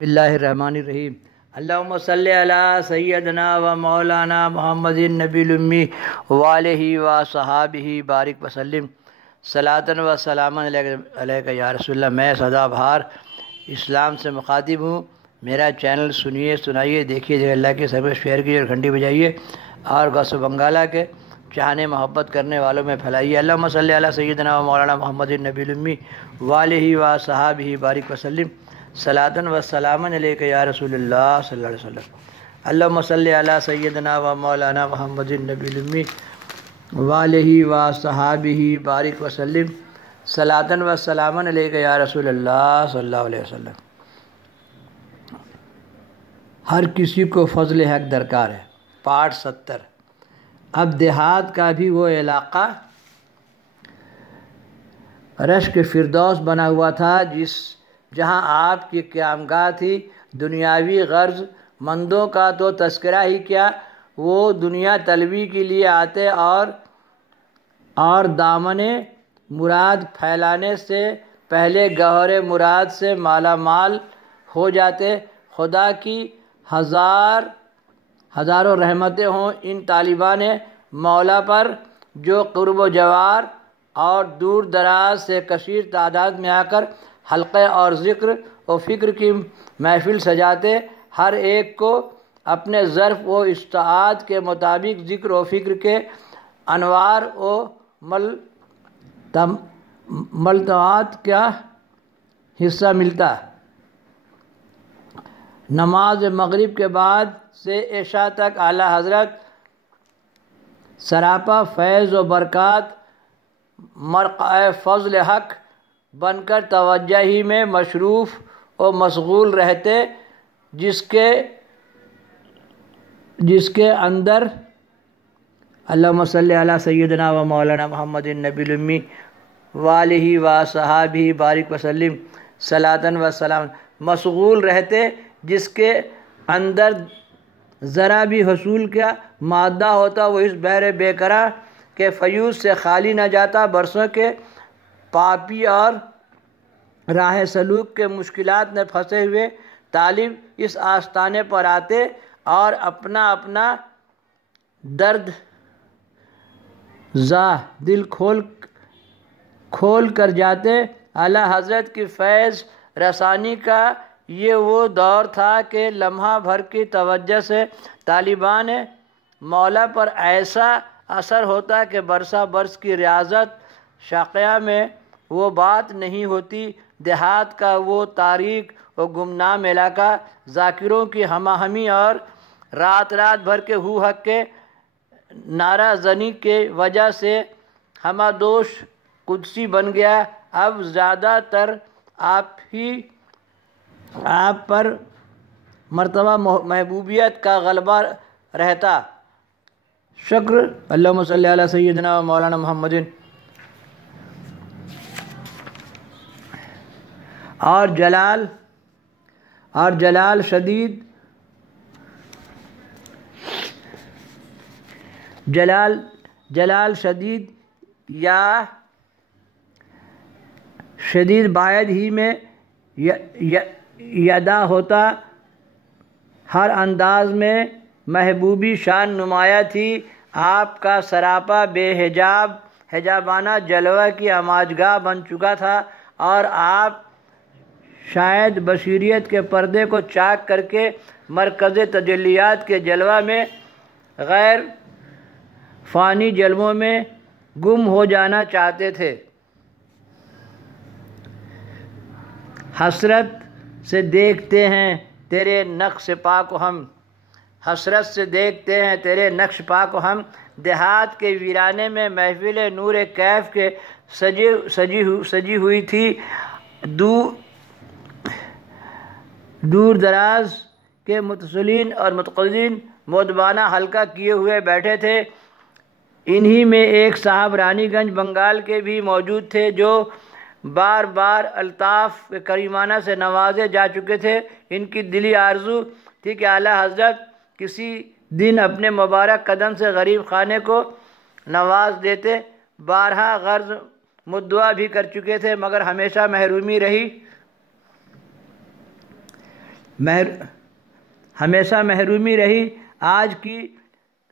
بسم اللہ الرحمن الرحیم۔ اللہم صلی علی سیدنا و مولانا محمد النبی الامی وآلہ و صحابہ بارک وسلم صلاۃ و سلاما علیک یا رسول اللہ۔ میں سدا بہار اسلام سے مخاطب ہوں۔ میرا چینل سنیے، سنائیے، دیکھیے، اللہ کے سب شیئر کیجیے اور گھنٹی بجائیے اور گوس و بنگالہ کے چاہنے محبت کرنے والوں میں پھیلائیے۔ اللہم صلی علی سیدنا و مولانا محمد النبی الامی وآلہ و صحابہ بارک وسلم صلاۃ و سلاما علیک یا رسول اللہ صلی اللہ علیہ وسلم۔ اللہم صلی علی سیدنا و مولانا محمد النبی الامی وآلہ و صحابہ بارک وسلم صلاۃ و سلاما علیک یا رسول اللہ صلی اللہ علیہ وسلم۔ ہر کسی کو فضل حق درکار ہے۔ پارٹ 70۔ اب دیہات کا بھی وہ علاقہ رشک فردوس بنا ہوا تھا جہاں آپ کی قیامگاہ تھی۔ دنیاوی غرض مندوں کا تو تذکرہ ہی کیا، وہ دنیا طلبی کے لیے آتے اور دامن مراد پھیلانے سے پہلے گوہر مراد سے مالا مال ہو جاتے۔ خدا کی ہزاروں رحمتیں ہوں ان طالبان مولا پر، جو قرب و جوار اور دور دراز سے کثیر تعداد میں آ کر حلقے اور ذکر و فکر کی محفل سجاتے۔ ہر ایک کو اپنے ظرف و استعداد کے مطابق ذکر و فکر کے انوار و ملتوات کا حصہ ملتا۔ نماز مغرب کے بعد سے عشاء تک اعلیٰ حضرت سراپا فیض و برکات مرقع فضل حق بن کر توجہ ہی میں مصروف و مشغول رہتے، جس کے اندر اللہم صلی علی سیدنا و مولانا محمد النبی الامی وآلہ و صحابہ بارک وسلم صلاۃ و سلام مشغول رہتے، جس کے اندر ذرا بھی حصول کا مادہ ہوتا وہ اس بحر بے قرار کے فیوض سے خالی نہ جاتا۔ برسوں کے پاپی اور راہ سلوک کے مشکلات میں پھنسے ہوئے طالب اس آستانے پر آتے اور اپنا اپنا درد دل کھول کر جاتے۔ اعلیٰ حضرت کی فیض رسانی کا یہ وہ دور تھا کہ لمحہ بھر کی توجہ سے طالبان مولا پر ایسا اثر ہوتا کہ برسہ برس کی ریاضت شاقیہ میں وہ بات نہیں ہوتی۔ دیہات کا وہ تاریک و گمنام علاقہ ذاکروں کی ہمہ ہمی اور رات بھر کے ہو حق کے نعرہ زنی کے وجہ سے ہمہ دوش قدسی بن گیا۔ اب زیادہ تر آپ پر مرتبہ محبوبیت کا غلبہ رہتا۔ شکر اللہم صلی علی سیدنا و مولانا محمد اور جلال شدید یا شدید باعث ہی میں یدا ہوتا، ہر انداز میں محبوبی شان نمایاں تھی۔ آپ کا سراپا بے حجابانہ جلوہ کی آماجگاہ بن چکا تھا اور آپ شاید بصیرت کے پردے کو چاک کر کے مرکز تجلیات کے جلوہ میں غیر فانی جلووں میں گم ہو جانا چاہتے تھے۔ حسرت سے دیکھتے ہیں تیرے نقش پا کو ہم، دیہات کے ویرانے میں محفل نور کیف کے سجی ہوئی تھی۔ دور دراز کے متصلین اور متقدین مودبانہ حلقہ کیے ہوئے بیٹھے تھے۔ انہی میں ایک صاحب رانی گنج بنگال کے بھی موجود تھے، جو بار بار الطاف کریمانہ سے نوازے جا چکے تھے۔ ان کی دلی آرزو تھی کہ اعلیٰ حضرت کسی دن اپنے مبارک قدم سے غریب خانے کو نواز دیتے۔ بارہا غرض مدعا بھی کر چکے تھے، مگر ہمیشہ محرومی رہی۔ ہمیشہ محرومی رہی۔ آج کی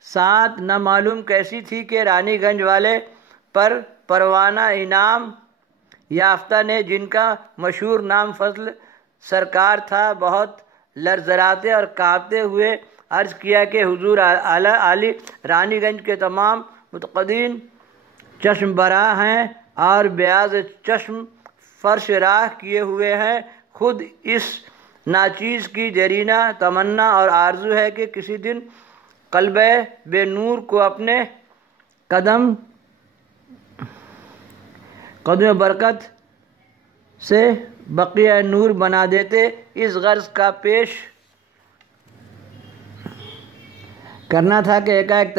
ساتھ نہ معلوم کیسی تھی کہ رانی گنج والے پر پروانہ انعام یافتہ نے، جن کا مشہور نام فضل سرکار تھا، بہت لرزراتے اور کانپتے ہوئے عرض کیا کہ حضور عالی رانی گنج کے تمام متقدین چشم براہ ہیں اور بیاض چشم فرش راہ کیے ہوئے ہیں۔ خود اس ناچیز کی دیرینہ تمنا اور آرزو ہے کہ کسی دن قلب بے نور کو اپنے قدم برکت سے بقیہ نور بنا دیتے۔ اس غرض کا پیش کرنا تھا کہ ایک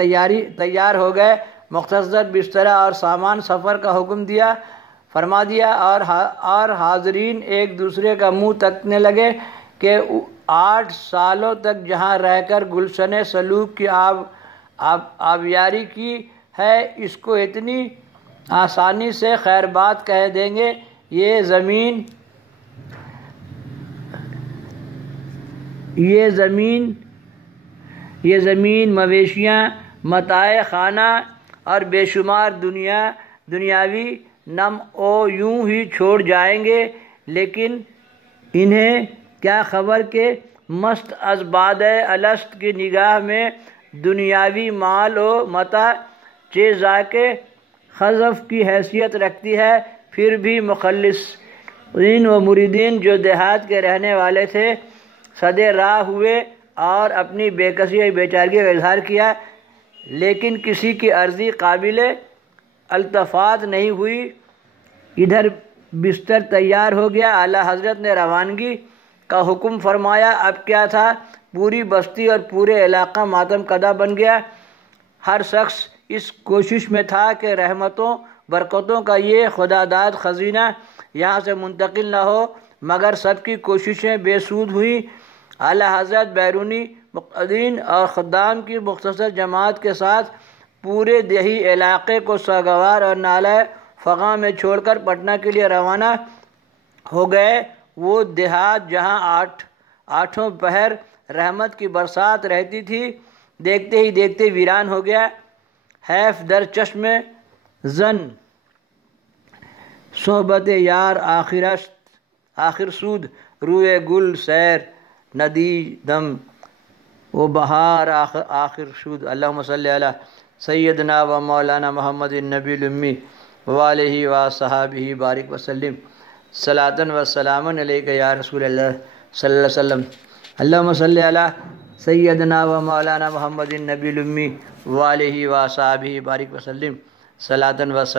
تیار ہو گئے، مختصر بسترا اور سامان سفر کا حکم فرما دیا اور حاضرین ایک دوسرے کا منہ تکنے لگے کہ 8 سالوں تک جہاں رہ کر گلشن سلوک کی آبیاری کی ہے، اس کو اتنی آسانی سے خیر بات کہہ دیں گے۔ یہ زمین مویشیاں، متاع خانہ اور بے شمار دنیاوی نم یوں ہی چھوڑ جائیں گے، لیکن انہیں کیا خبر کہ مست از باد الست کی نگاہ میں دنیاوی مال و متاع ذائقہ خزف کی حیثیت رکھتی ہے۔ پھر بھی مخلصین و مریدین جو دیہات کے رہنے والے تھے صدے راہ ہوئے اور اپنی بے کسی اور بیچارگی کا اظہار کیا، لیکن کسی کی عرضی قابل التفات نہیں ہوئی۔ ادھر بستر تیار ہو گیا، اعلیٰ حضرت نے روانگی کا حکم فرمایا۔ اب کیا تھا، پوری بستی اور پورے علاقہ ماتم کدہ بن گیا۔ ہر شخص اس کوشش میں تھا کہ رحمتوں برکتوں کا یہ خداداد خزینہ یہاں سے منتقل نہ ہو، مگر سب کی کوششیں بے سود ہوئیں۔ اعلیٰ حضرت بیرونی مقتدین اور خدام کی مختصر جماعت کے ساتھ پورے دیہی علاقے کو سوگوار اور نالہ فغاں میں چھوڑ کر پٹنہ کے لیے روانہ ہو گئے۔ وہ دیہات جہاں آٹھوں پہر رحمت کی برسات رہتی تھی، دیکھتے ہی دیکھتے ویران ہو گیا۔ حیف در چشم زن صحبت یار آخر سود، روئے گل سیر ندی دم و بہار آخر شود۔ اللہم صلی علی سیدنا و مولانا محمد النبی الامی وآلہ وصحابہ بارک وسلم صلاۃ و سلام علیک یا رسول اللہ صلی اللہ علیہ وسلم۔ اللہم صلی علی سیدنا و مولانا محمد النبی الامی وآلہ وصحابہ بارک وسلم صلاۃ و سلام